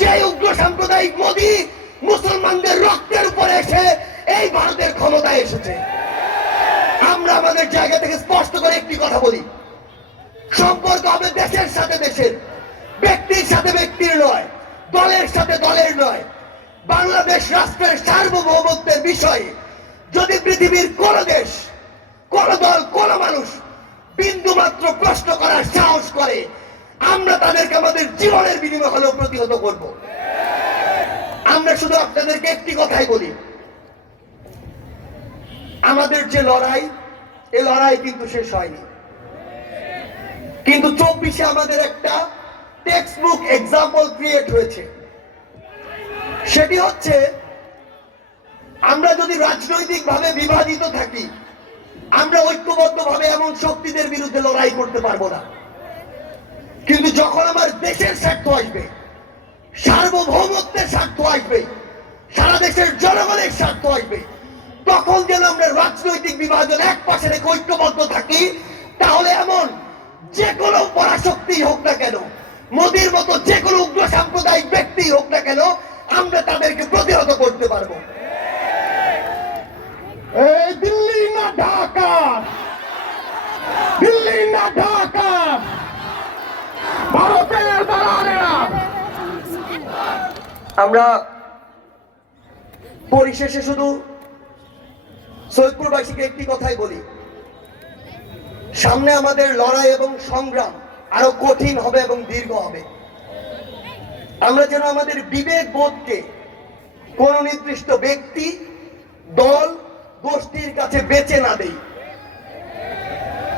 যে উগ্র সাম্প্রদায়িক মোদী মুসলমানদের রক্তের উপরে এসে এই ভারতের ক্ষমতায় এসেছে। আমরা আমাদের জায়গা থেকে স্পষ্ট করে একটি কথা বলি, সম্পর্ক হবে দেশের সাথে দেশের, ব্যক্তির সাথে ব্যক্তির নয়, দলের সাথে দলের নয়। বাংলাদেশ রাষ্ট্রের সার্বভৌমত্বের বিষয়ে যদি পৃথিবীর কোন দেশ, কোন দল, কোন মানুষ বিন্দু মাত্র প্রশ্ন করার সাহস করে, আমরা তাদেরকে আমাদের জীবনের বিনিময়ে হলেও প্রতিহত করব। আমরা শুধু আপনাদেরকে একটি কথাই বলি, আমাদের যে লড়াই, এই লড়াই কিন্তু শেষ হয়নি। কিন্তু 24-এ আমাদের একটা টেক্সট বুক এক্সাম্পল ক্রিয়েট হয়েছে। সেটি হচ্ছে, আমরা যদি রাজনৈতিকভাবে বিভাজিত থাকি, আমরা ঐক্যবদ্ধভাবে এমন শক্তিদের বিরুদ্ধে লড়াই করতে পারবো না। কিন্তু যখন আমার দেশের স্বার্থ আসবে, সার্বভৌমত্বের স্বার্থ আসবে, সারা দেশের জনগণের স্বার্থ আসবে, তখন যেন আমরা রাজনৈতিক বিভাজন এক পাশে রেখে ঐক্যবদ্ধ থাকি। তাহলে এমন যে কোনো পরাশক্তি হোক না কেন, মোদীর মতো যে কোনো উগ্র সাম্প্রদায়িক ব্যক্তি হোক না কেন, আমরা তাদেরকে প্রতিহত করতে পারবো। এই দিল্লি না ঢাকা, দিল্লি না ঢাকা, ভারতের দালালেরা। আমরা পরিশেষে শুধু সৈয়দপুরবাসীকে একটি কথাই বলি, সামনে আমাদের লড়াই এবং সংগ্রাম আরো কঠিন হবে এবং দীর্ঘ হবে। আমরা যেন আমাদের বিবেক বোধকে কোন নির্দিষ্ট ব্যক্তি, দল, গোষ্ঠীর কাছে বেচে না দেই।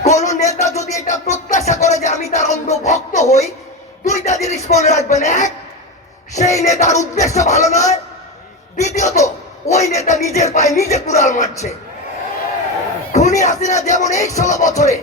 কোন নেতা যদি এটা প্রত্যাশা করে যে আমি তার অন্ধ ভক্ত হই, দুইটা জিনিস মনে রাখবেন: এক, সেই নেতার উদ্দেশ্য ভালো নয়; দ্বিতীয়ত, ওই নেতা নিজের পায়ে নিজে কুড়াল মারছে। খুনি হাসিনা যেমন এই 16 বছরে